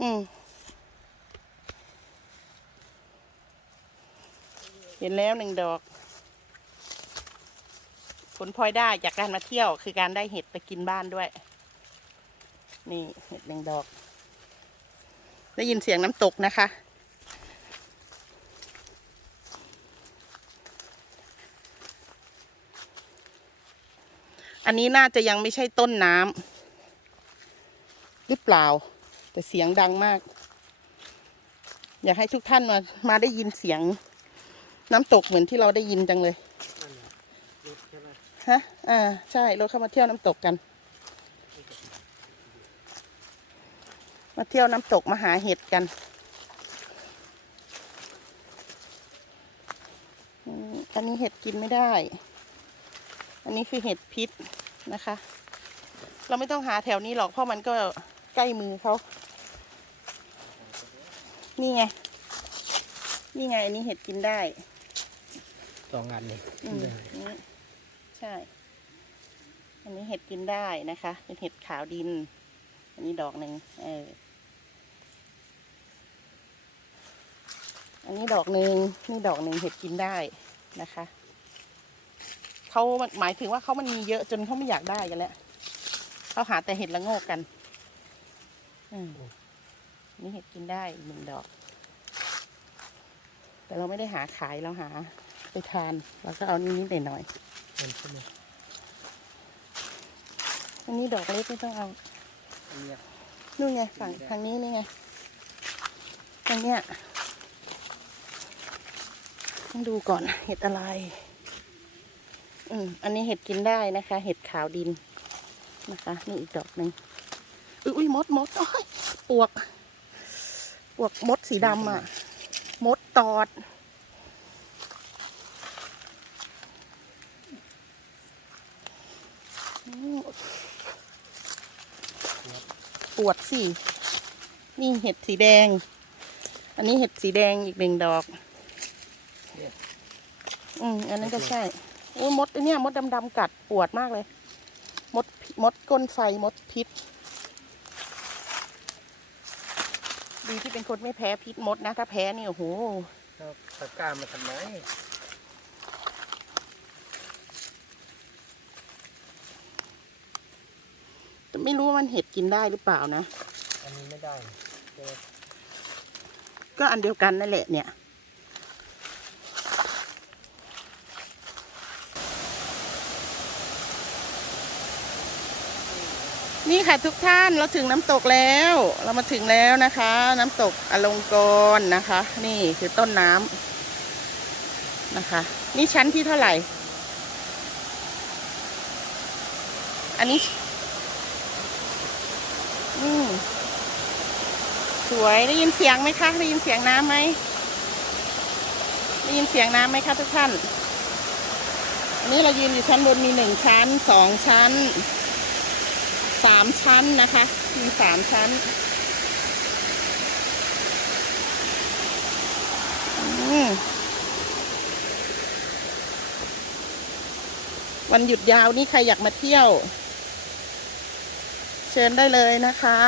อืมเห็นแล้วหนึ่งดอก ผลพลอยได้จากการมาเที่ยว คือการได้เห็ดไปกินบ้านด้วย นี่เห็ดหนึ่งดอก ได้ยินเสียงน้ำตกนะคะ อันนี้น่าจะยังไม่ใช่ต้นน้ำหรือเปล่า แต่เสียงดังมาก อยากให้ทุกท่านมา มาได้ยินเสียง น้ำตกเหมือนที่เราได้ยินจังเลยฮะอ่า ใช่รถเข้ามาเที่ยวน้ำตกกัน มาเที่ยวน้ำตกมาหาเห็ดกันอันนี้เห็ดกินไม่ได้ อันนี้คือเห็ดพิษนะคะ เราไม่ต้องหาแถวนี้หรอกเพราะมันก็ใกล้มือเขา นี่ไง นี่ไงอันนี้เห็ดกินได้สองงานนี่อืมนี่ใช่ อันนี้เห็ดกินได้นะคะ เป็นเห็ดขาวดิน อันนี้ดอกหนึ่งเออ อันนี้ดอกหนึ่งนี่ดอกหนึ่งเห็ดกินได้นะคะเขาหมายถึงว่าเขามันมีเยอะจนเขาไม่อยากได้กันแล้วเขาหาแต่เห็ดละโงกกัน อืม นี่เห็ดกินได้อีกหนึ่งดอก แต่เราไม่ได้หาขายเราหาไปทานเราก็เอานิดๆหน่อยมันใช่ไหมๆอันนี้ดอกเล็กไม่ต้องเอาอันเนี้ยนู่นไงฝั่งทางนี้นี่ไงตรงเนี้ยต้องดูก่อนเห็ดอะไร อืมอันนี้เห็ดกินได้นะคะ เห็ดขาวดินนะคะ นี่อีกดอกหนึ่งอยอุ้ยมดมดโอ้ยปวกป วกมดสีดำอะ มดตอด ปวดสิ นี่เห็ดสีแดง อันนี้เห็ดสีแดงอีกหนึ่งดอก อืมอันนั้นก็ใช่ โอ้ยมดไอเนี่ย มดดำๆกัดปวดมากเลย มด มดก้นไฟ มดพิษ ดีที่เป็นคนไม่แพ้พิษมดนะ ถ้าแพ้นี่โอ้โหเอาตะกร้ามาทำไมแต่ไม่รู้ว่ามันเห็ดกินได้หรือเปล่านะ อันนี้ไม่ได้ใช่ไหมก็อันเดียวกันนั่นแหละเนี่ย นี่ค่ะทุกท่านเราถึงน้ำตกแล้ว เรามาถึงแล้วนะคะ น้ำตกอลงกรนะคะ นี่คือต้นน้ำนะคะ นี่ชั้นที่เท่าไหร่ อันนี้อืมสวยได้ยินเสียงไหมคะได้ยินเสียงน้ำไหมได้ยินเสียงน้ำไหมคะทุกท่าน อันนี้เรายืนอยู่ชั้นบนมีหนึ่งชั้นสองชั้น สามชั้นนะคะ มีสามชั้นอืมวันหยุดยาวนี่ใครอยากมาเที่ยว เชิญได้เลยนะคะ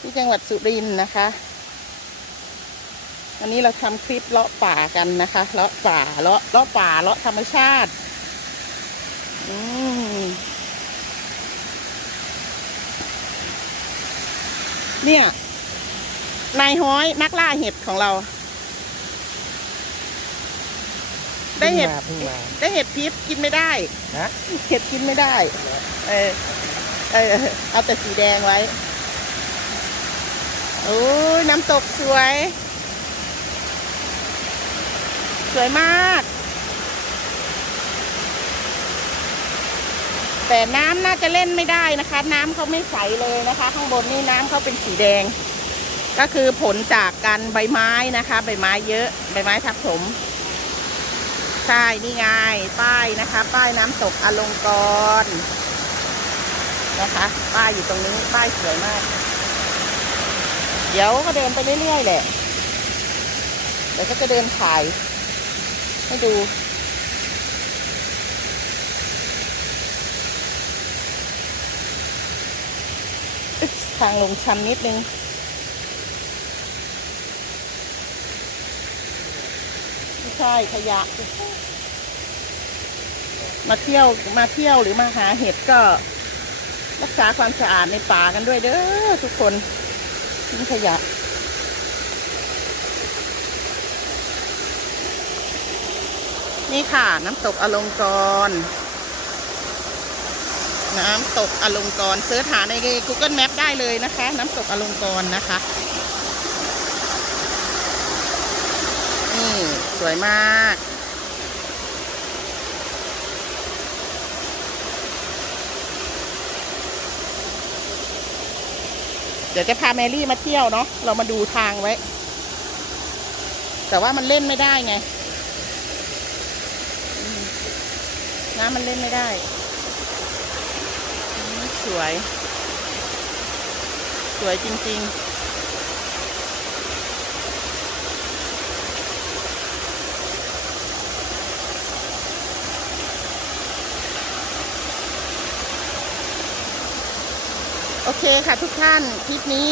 ที่จังหวัดสุรินทร์นะคะอันนี้เราทำคลิปเลาะป่ากันนะคะ เลาะป่า เลาะ เลาะป่า เลาะธรรมชาติ อืม เนี่ย นายห้อยนักล่าเห็ดของเรา ได้เห็ดเพิ่งมา ได้เห็ดพิษกินไม่ได้ ฮะเห็ดกินไม่ได้ เออเออเอาแต่สีแดงไว้ โอ้ยน้ำตกสวย สวยมาก แต่น้ำน่าจะเล่นไม่ได้นะคะ น้ำเขาไม่ใสเลยนะคะ ข้างบนนี่น้ำเขาเป็นสีแดง ก็คือผลจากการใบไม้นะคะ ใบไม้เยอะ ใบไม้ทับถมใช่นี่ไงป้ายนะคะ ป้ายน้ำตกอลงกรณ์นะคะ ป้ายอยู่ตรงนี้ป้ายสวยมาก เดี๋ยวก็เดินไปเรื่อยๆแหละเดี๋ยวก็จะเดินถ่ายให้ดู ทางลงชันนิดนึง ไม่ใช่ขยะ มาเที่ยวมาเที่ยวหรือมาหาเห็ดก็ รักษาความสะอาดในป่ากันด้วยเด้อทุกคนทิ้งขยะนี่ค่ะ น้ำตกอลงกรณ์ น้ำตกอลงกรณ์เสิร์ชหาใน Google Map ได้เลยนะคะ น้ำตกอลงกรณ์นะคะนี่สวยมาก เดี๋ยวจะพาแมรี่มาเที่ยวเนาะเรามาดูทางไว้ แต่ว่ามันเล่นไม่ได้ไงน้ำมันเล่นไม่ได้ สวย สวยจริง ๆโอเคค่ะทุกท่าน คลิปนี้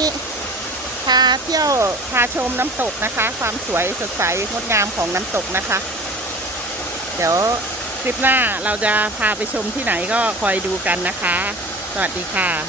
พาเที่ยวพาชมน้ำตกนะคะ ความสวยสดใสงดงามของน้ำตกนะคะ เดี๋ยวคลิปหน้าเราจะพาไปชมที่ไหนก็คอยดูกันนะคะ สวัสดีค่ะ